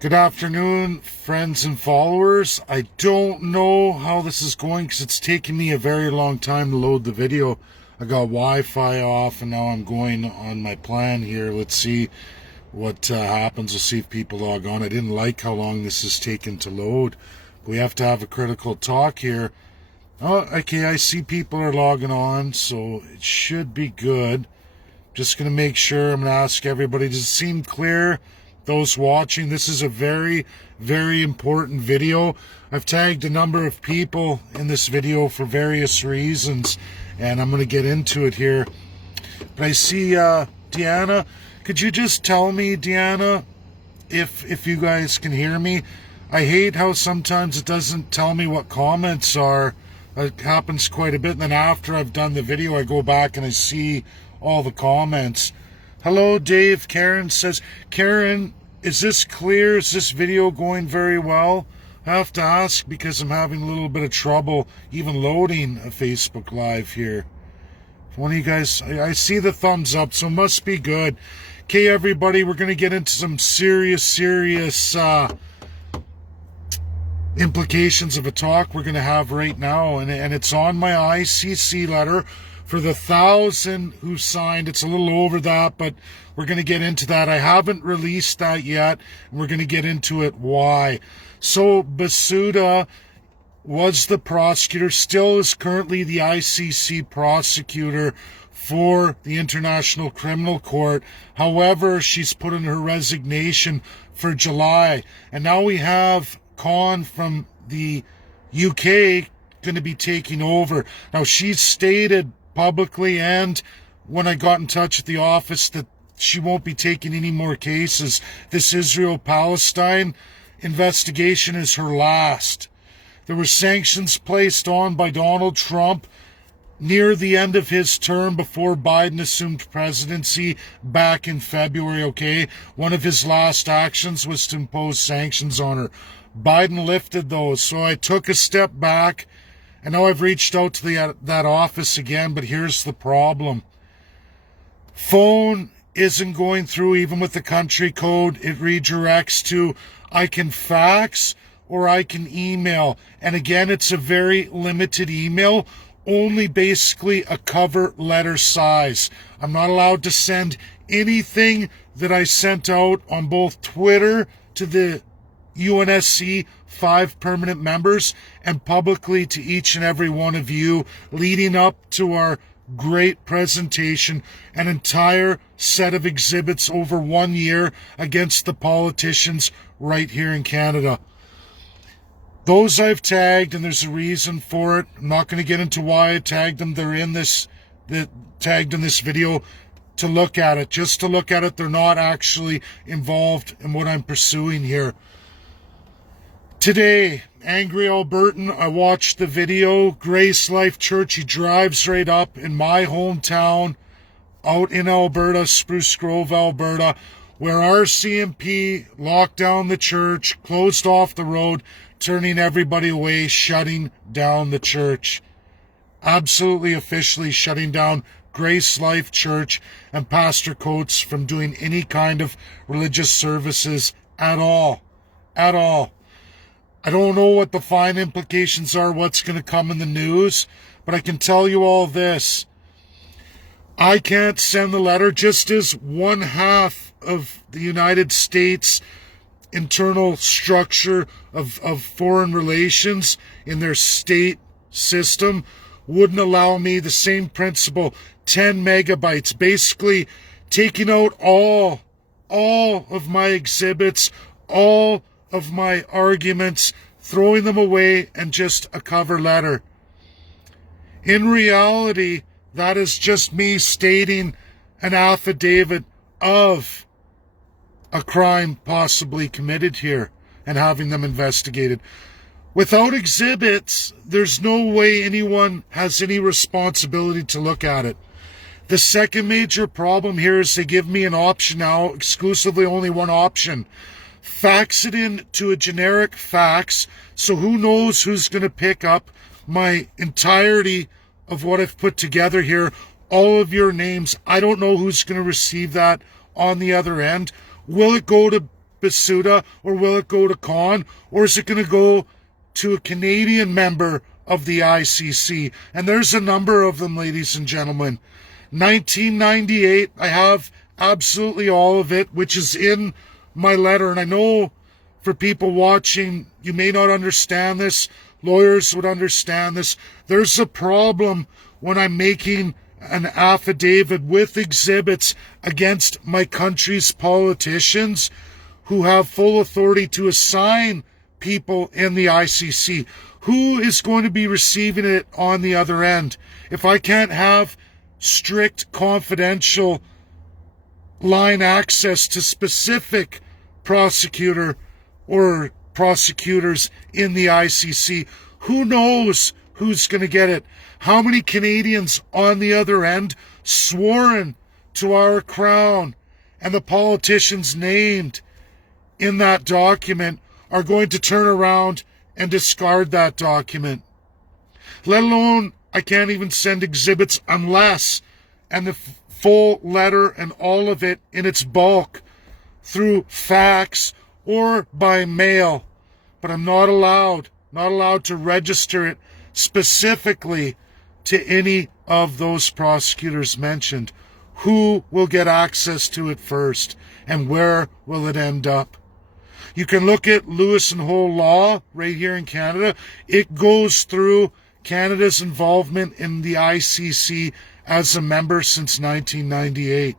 Good afternoon, friends and followers. I don't know how this is going because it's taken me a very long time to load the video. I got Wi-Fi off and now I'm going on my plan here. Let's see what happens. We'll see if people log on. I didn't like how long this has taken to load. We have to have a critical talk here. Oh, okay, I see people are logging on, so it should be good. Just going to make sure. I'm going to ask everybody, does it seem clear? Those watching, this is a very, very important video. I've tagged a number of people in this video for various reasons, and I'm going to get into it here. But I see Deanna. Could you just tell me, Deanna, if you guys can hear me? I hate how sometimes it doesn't tell me what comments are. It happens quite a bit, and then after I've done the video, I go back and I see all the comments. Hello, Dave. Karen says, Karen, is this clear? Is this video going very well? I have to ask because I'm having a little bit of trouble even loading a Facebook Live here. One of you guys, I see the thumbs up, so it must be good. Okay, everybody, we're going to get into some serious implications of a talk we're going to have right now, and it's on my ICC letter. For the 1,000 who signed, it's a little over that, but we're going to get into that. I haven't released that yet, and we're going to get into it why. So Basuda was the prosecutor, still is currently the ICC prosecutor for the International Criminal Court. However, she's put in her resignation for July. And now we have Khan from the UK going to be taking over. Now, she's stated publicly and when I got in touch with the office that she won't be taking any more cases. This Israel-Palestine investigation is her last. There were sanctions placed on by Donald Trump near the end of his term before Biden assumed presidency back in February, okay? One of his last actions was to impose sanctions on her. Biden lifted those, so I took a step back. And now I've reached out to that office again, but here's the problem. Phone isn't going through even with the country code. It redirects to I can fax or I can email. And again, it's a very limited email, only basically a cover letter size. I'm not allowed to send anything that I sent out on both Twitter to the UNSC 5 permanent members and publicly to each and every one of you leading up to our great presentation, an entire set of exhibits over 1 year against the politicians right here in Canada. Those I've tagged, and there's a reason for it. I'm not going to get into why I tagged them. They're tagged in this video to look at it, just to look at it. They're not actually involved in what I'm pursuing here. Today, angry Albertan, I watched the video. Grace Life Church, he drives right up in my hometown, out in Alberta, Spruce Grove, Alberta, where our CMP locked down the church, closed off the road, turning everybody away, shutting down the church. Absolutely officially shutting down Grace Life Church and Pastor Coates from doing any kind of religious services at all. At all. I don't know what the fine implications are, what's going to come in the news, but I can tell you all this. I can't send the letter, just as one half of the United States internal structure of foreign relations in their state system wouldn't allow me the same principle, 10 megabytes, basically taking out all of my exhibits, all of my arguments, throwing them away, and just a cover letter. In reality, that is just me stating an affidavit of a crime possibly committed here and having them investigated. Without exhibits, there's no way anyone has any responsibility to look at it. The second major problem here is they give me an option now, exclusively only one option. Fax it in to a generic fax, so who knows who's going to pick up my entirety of what I've put together here, all of your names. I don't know who's going to receive that on the other end. Will it go to Basuda, or will it go to Khan, or is it going to go to a Canadian member of the ICC? And there's a number of them, ladies and gentlemen. 1998, I have absolutely all of it, which is in my letter. And I know for people watching, you may not understand this. Lawyers would understand this. There's a problem when I'm making an affidavit with exhibits against my country's politicians who have full authority to assign people in the ICC. Who is going to be receiving it on the other end? If I can't have strict confidential line access to specific prosecutor or prosecutors in the ICC, who knows who's going to get it? How many Canadians on the other end, sworn to our crown and the politicians named in that document, are going to turn around and discard that document? Let alone, I can't even send exhibits unless, and the full letter and all of it in its bulk, through fax or by mail. But I'm not allowed to register it specifically to any of those prosecutors mentioned. Who will get access to it first, and where will it end up? You can look at Lewis and Hole law right here in Canada. It goes through Canada's involvement in the ICC as a member since 1998.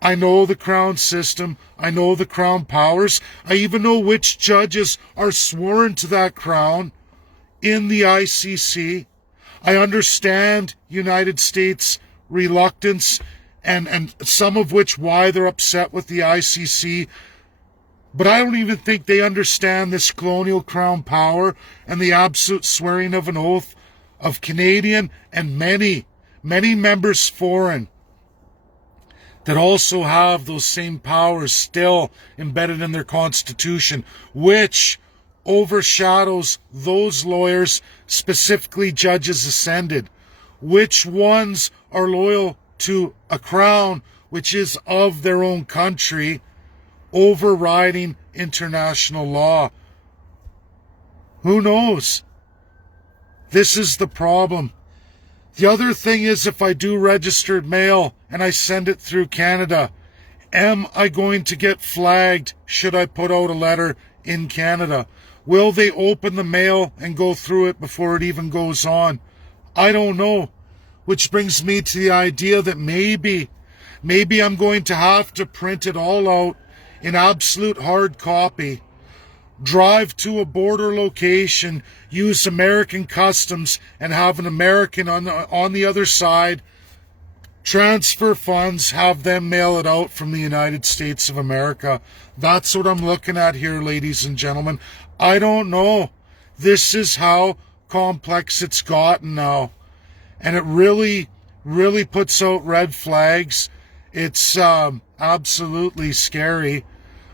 I know the Crown system. I know the Crown powers. I even know which judges are sworn to that Crown in the ICC. I understand United States reluctance and some of which why they're upset with the ICC. But I don't even think they understand this colonial Crown power and the absolute swearing of an oath of Canadian and many members foreign that also have those same powers still embedded in their constitution, which overshadows those lawyers, specifically judges ascended. Which ones are loyal to a crown which is of their own country, overriding international law? Who knows? This is the problem. The other thing is, if I do registered mail and I send it through Canada, am I going to get flagged should I put out a letter in Canada? Will they open the mail and go through it before it even goes on? I don't know. Which brings me to the idea that maybe I'm going to have to print it all out in absolute hard copy, drive to a border location, use American customs, and have an American on the other side transfer funds, have them mail it out from the United States of America. That's what I'm looking at here, ladies and gentlemen. I don't know. This is how complex it's gotten now. And it really puts out red flags. It's absolutely scary.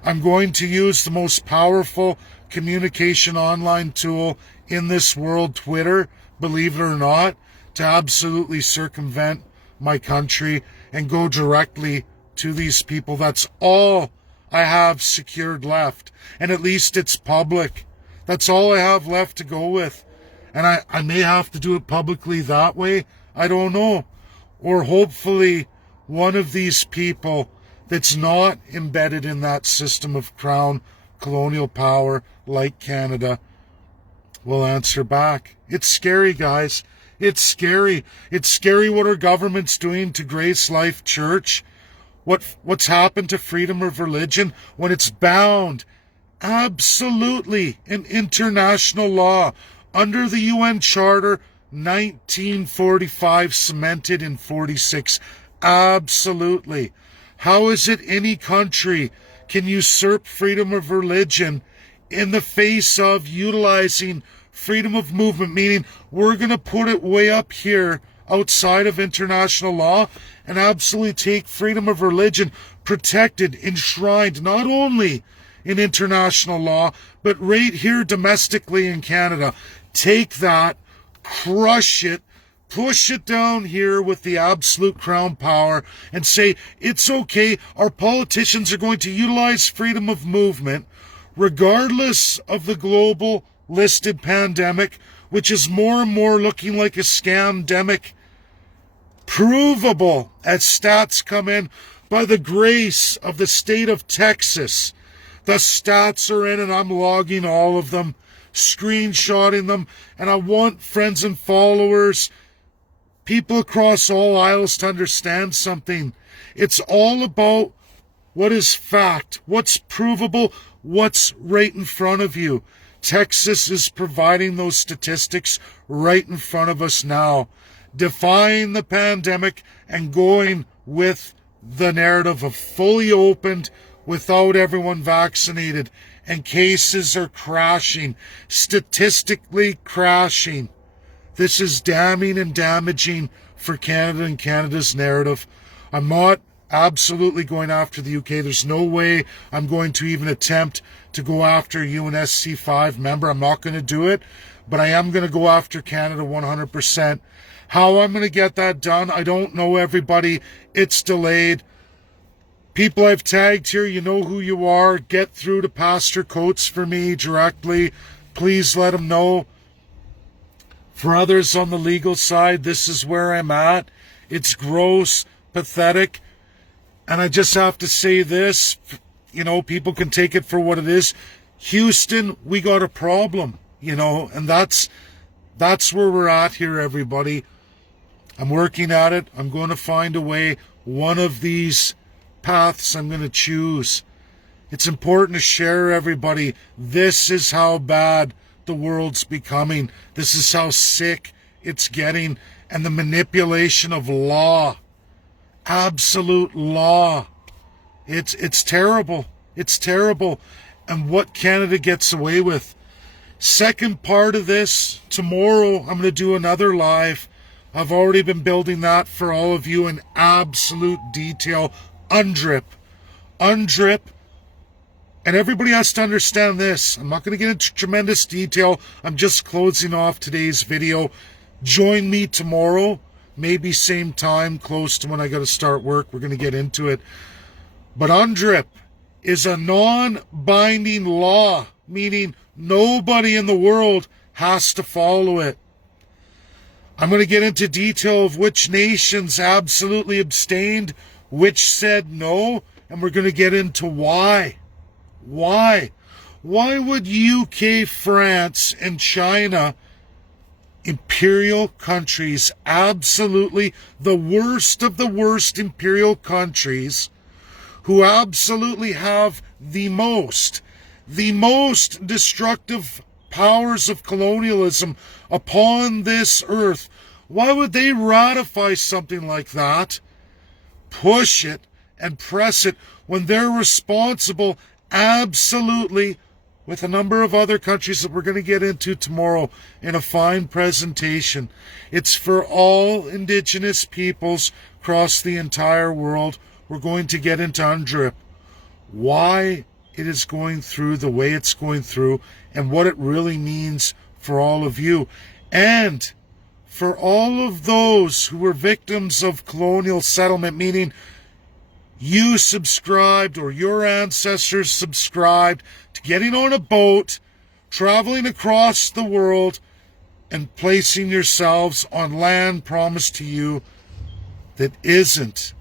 I'm going to use the most powerful communication online tool in this world, Twitter, believe it or not, to absolutely circumvent my country and go directly to these people. That's all I have secured left. And at least it's public. That's all I have left to go with. And I may have to do it publicly that way. I don't know. Or hopefully one of these people that's not embedded in that system of crown colonial power like Canada will answer back. It's scary, guys. It's scary. It's scary what our government's doing to Grace Life Church. What's happened to freedom of religion when it's bound absolutely in international law under the UN Charter 1945, cemented in 46. Absolutely. How is it any country can usurp freedom of religion in the face of utilizing freedom of movement, meaning we're going to put it way up here outside of international law and absolutely take freedom of religion protected, enshrined, not only in international law, but right here domestically in Canada. Take that, crush it, push it down here with the absolute crown power and say, it's okay, our politicians are going to utilize freedom of movement, regardless of the global listed pandemic, which is more and more looking like a scamdemic, provable as stats come in by the grace of the state of Texas. The stats are in and I'm logging all of them, screenshotting them, and I want friends and followers, people across all aisles to understand something. It's all about what is fact, what's provable, what's right in front of you. Texas is providing those statistics right in front of us now, defying the pandemic and going with the narrative of fully opened without everyone vaccinated, and cases are crashing, statistically crashing. This is damning and damaging for Canada and Canada's narrative. I'm not absolutely going after the UK. There's no way I'm going to even attempt to go after a UNSC 5 member. I'm not going to do it, but I am going to go after Canada 100%. How I'm going to get that done, I don't know, everybody. It's delayed. People I've tagged here, you know who you are. Get through to Pastor Coates for me directly. Please let him know. For others on the legal side, this is where I'm at. It's gross, pathetic. And I just have to say this, you know, people can take it for what it is. Houston, we got a problem, you know, and that's where we're at here, everybody. I'm working at it. I'm going to find a way. One of these paths I'm going to choose. It's important to share, everybody. This is how bad the world's becoming. This is how sick it's getting. And the manipulation of law, absolute law, it's terrible. It's terrible. And what Canada gets away with. Second part of this, tomorrow I'm going to do another live. I've already been building that for all of you in absolute detail. Undrip. And everybody has to understand this. I'm not going to get into tremendous detail. I'm just closing off today's video. Join me tomorrow, maybe same time, close to when I got to start work. We're going to get into it. But UNDRIP is a non-binding law, meaning nobody in the world has to follow it. I'm going to get into detail of which nations absolutely abstained, which said no, and we're going to get into why. Why? Why would UK, France, and China, imperial countries, absolutely the worst of the worst imperial countries, who absolutely have the most destructive powers of colonialism upon this earth, why would they ratify something like that, push it and press it, when they're responsible absolutely, with a number of other countries that we're going to get into tomorrow in a fine presentation? It's for all Indigenous peoples across the entire world. We're going to get into UNDRIP, why it is going through the way it's going through, and what it really means for all of you. And for all of those who were victims of colonial settlement, meaning you subscribed or your ancestors subscribed to getting on a boat, traveling across the world, and placing yourselves on land promised to you that isn't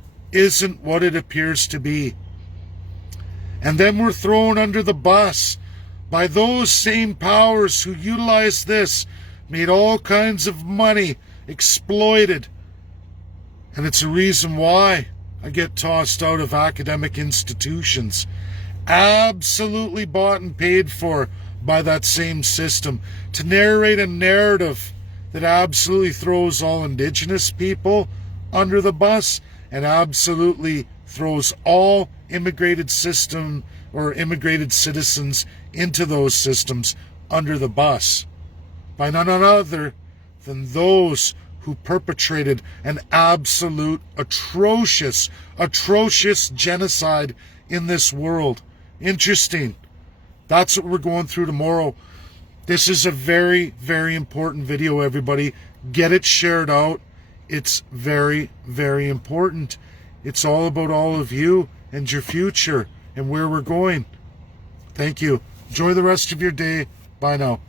what it appears to be. And then we're thrown under the bus by those same powers who utilized this, made all kinds of money, exploited. And it's a reason why I get tossed out of academic institutions. Absolutely bought and paid for by that same system to narrate a narrative that absolutely throws all Indigenous people under the bus and absolutely throws all immigrated system or immigrated citizens into those systems under the bus by none other than those who perpetrated an absolute atrocious genocide in this world. Interesting. That's what we're going through tomorrow. This is a very, very important video, everybody. Get it shared out. It's very, very important. It's all about all of you and your future and where we're going. Thank you. Enjoy the rest of your day. Bye now.